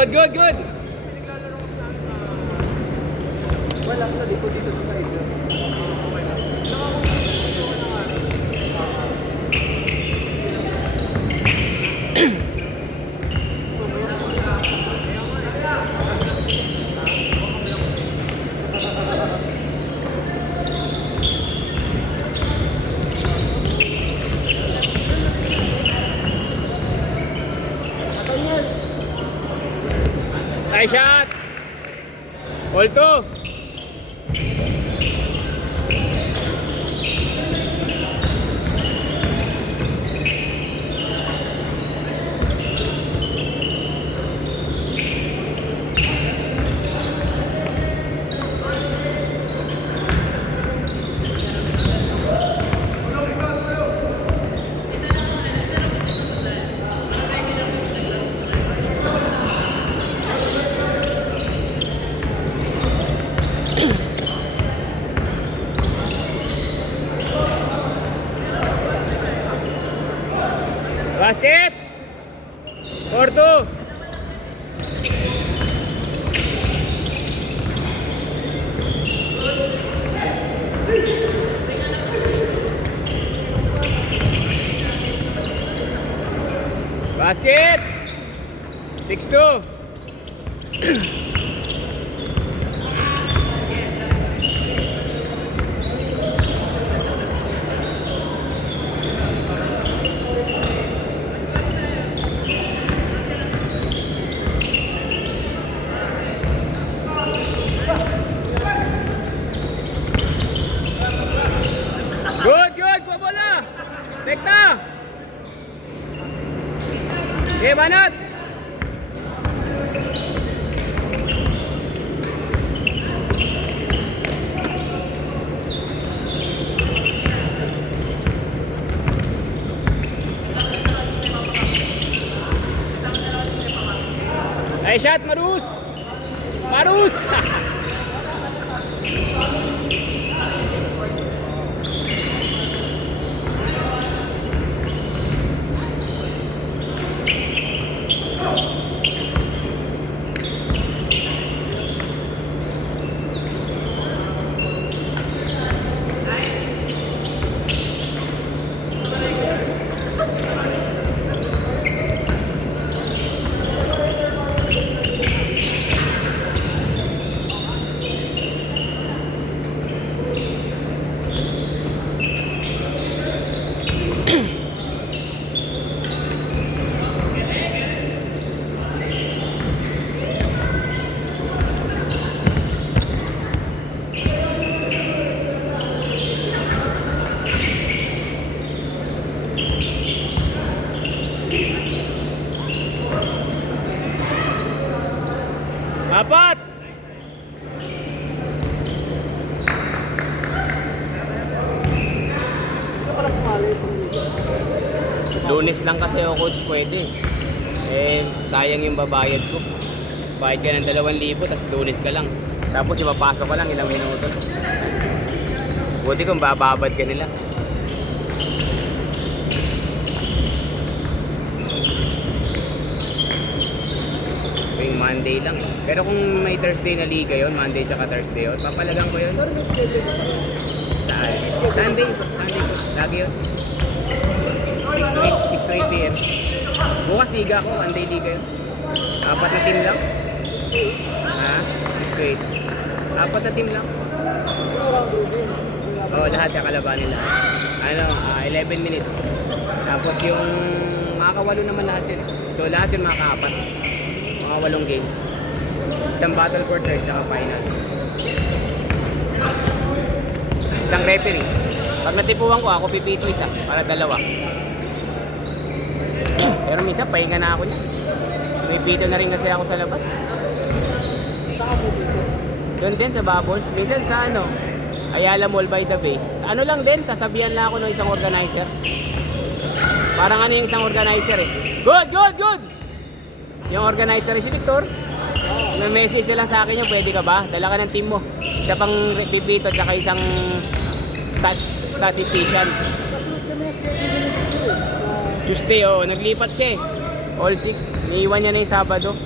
Good, good, good. Wala sa likod dito sa ito. Nice shot. All two. Basket. 4-2. Basket. 6-2. Good, good. Kuha bola. Tekta. Okay, banat. Nice shot, Marus. Marus. Apat. Lunes lang kasi ako, coach, pwede. Eh, sayang yung babayad ko. Bayad ka ng 2,000, tapos Lunes ka lang. Tapos ipapasok ka lang ilang minuto. Buti kung bababad ka nila. Yung Monday lang. Pero kung may Thursday na liga yon, Monday tsaka Thursday yun, papalagang ko yun. Pero may schedule ka pa. Sunday po. Lagi yun. 6 to 8 p.m. Bukas liga ako, Monday liga yun. 4 na team lang. Ha? 6 to 8. 4 na team lang. Oo, lahat kakalaban nila. Ano, 11 minutes. Tapos yung makakawalo naman lahat yun. So lahat yun makaka-4. Mga 8 games. Isang battle for third tsaka finals. Isang referee. Pag natipuan ko, ako pipito isa para 2. Pero minsan pahinga na ako niya. May pito na rin kasi ako sa labas. Saan mo dito? Doon din sa Bubbles. Minsan sa ano, Ayala Mall by the Bay. Ano lang din, kasabihan lang ako ng isang organizer. Parang ano yung isang organizer eh. Good, good, good! Yung organizer si Victor. May message lang sa akin yung pwede ka ba? Dala ka ng team mo. Isa pang pipito at saka isang statistician. Kasunod kami na schedule nito Tuesday, oh, naglipat siya eh. All 6. Niiwan niya na yung Sabado.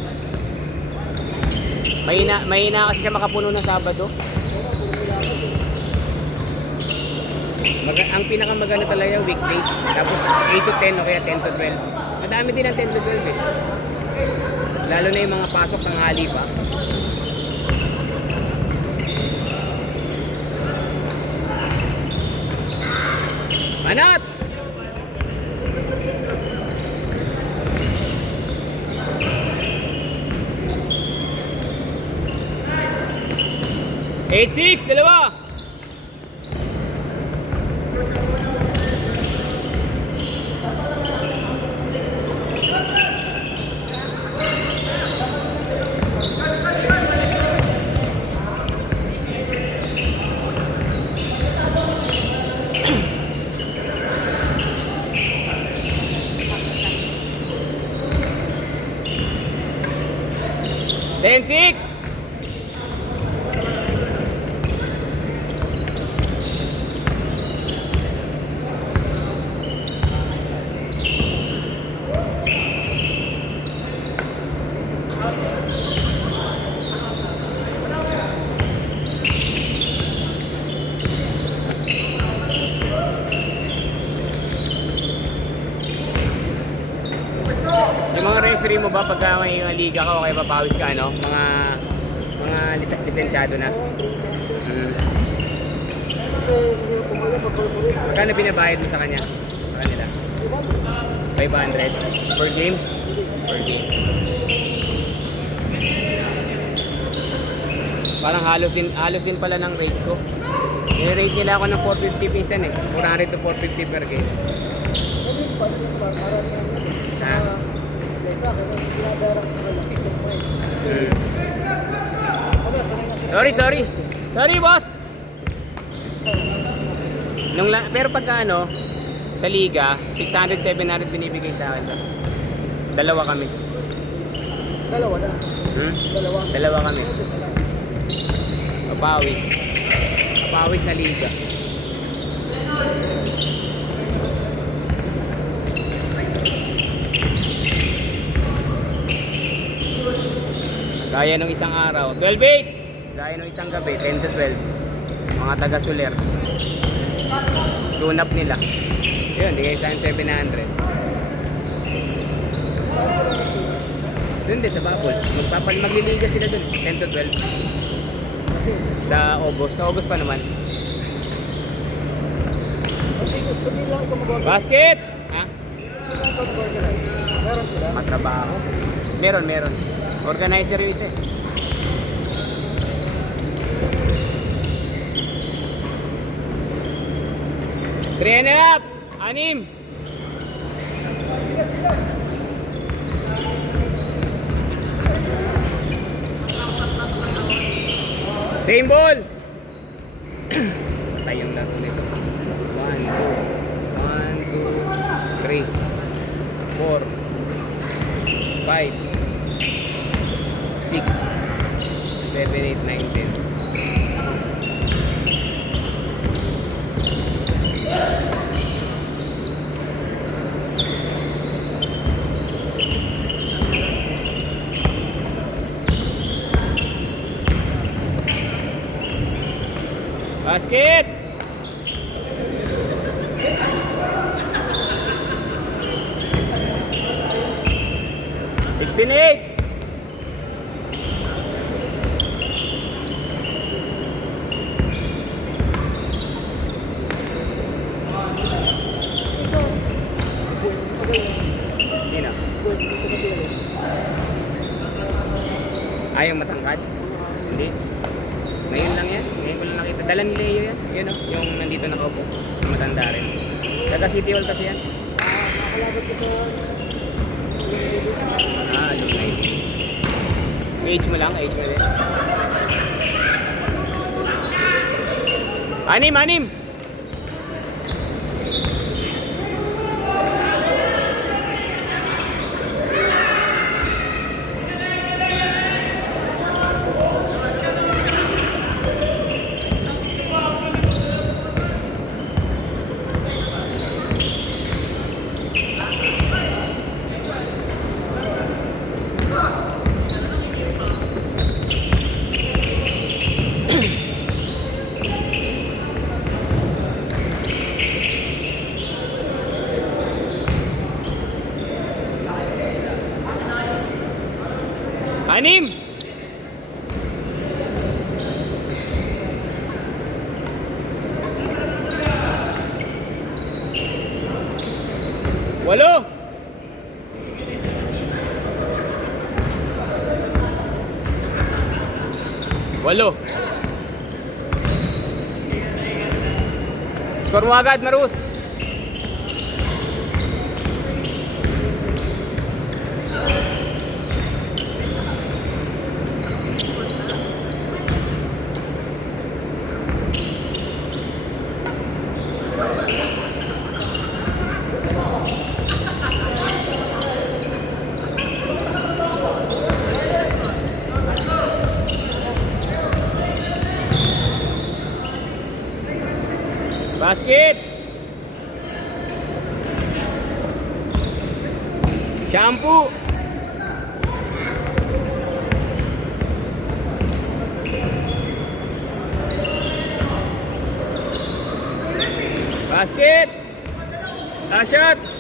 Mahina kasi siya makapuno ng Sabado. Ang pinakamaganda talaga weekdays. Tapos 8 to 10 o kaya 10 to 12. Madami din ang 10 to 12 eh. Lalo na yung mga pasok ng hali pa. Manat! Eight six, dalawa. Ten six. Yung mga referee mo ba pagka may liga ka o kaya papawis ka, ano? Mga lisensyado na? Kasi hindi na pumalag, pag-corporate. Magkano binabayad mo sa kanya? Sa kanila? 500 per game? Per game. Parang halos din pala ng rate ko. I-rate nila ako ng 450 pinsan eh. 400 to 450 per game. Marami sa akin, ang binabayaran ko sa kanila, peace of mind. Kasi, Sorry. Sorry, boss. Pero pagka ano, sa liga, 600, 700 binibigay sa akin. Dalawa kami. Dalawa na. Dalawa kami. Papawis. Papawis sa liga. Gaya nung isang araw, 12-8. Gaya nung isang gabi, 10 to 12. Mga taga-Soler. Tune up nila. Yun, bigay sa akin 700. Doon din sa Bubbles. Magliliga sila doon, 10 to 12. Sa August. Sa August pa naman. Basket! Ha? Meron sila. Matrabaho. Meron. Organizer yung isa eh. Three and a half! Anim! Same ball! Tayong laro nito. 1, 2, 3, 4, 5, 6, 7, 8, 9, 10. Basket! $16.8. Sino? Ayaw matangkad? Hindi. Ngayon lang yan. Ngayon ko lang nakita. Dala ni Leo yan. Yun o. Yung nandito nakaupo. Yung matanda rin. Taga City Hall kasi yan. Nakakalabat ko sa... Alumni. Age mo lang. Age mo din. Anim! 8. Score mo agad, Marus. Basket. Shampoo. Basket. Last shot.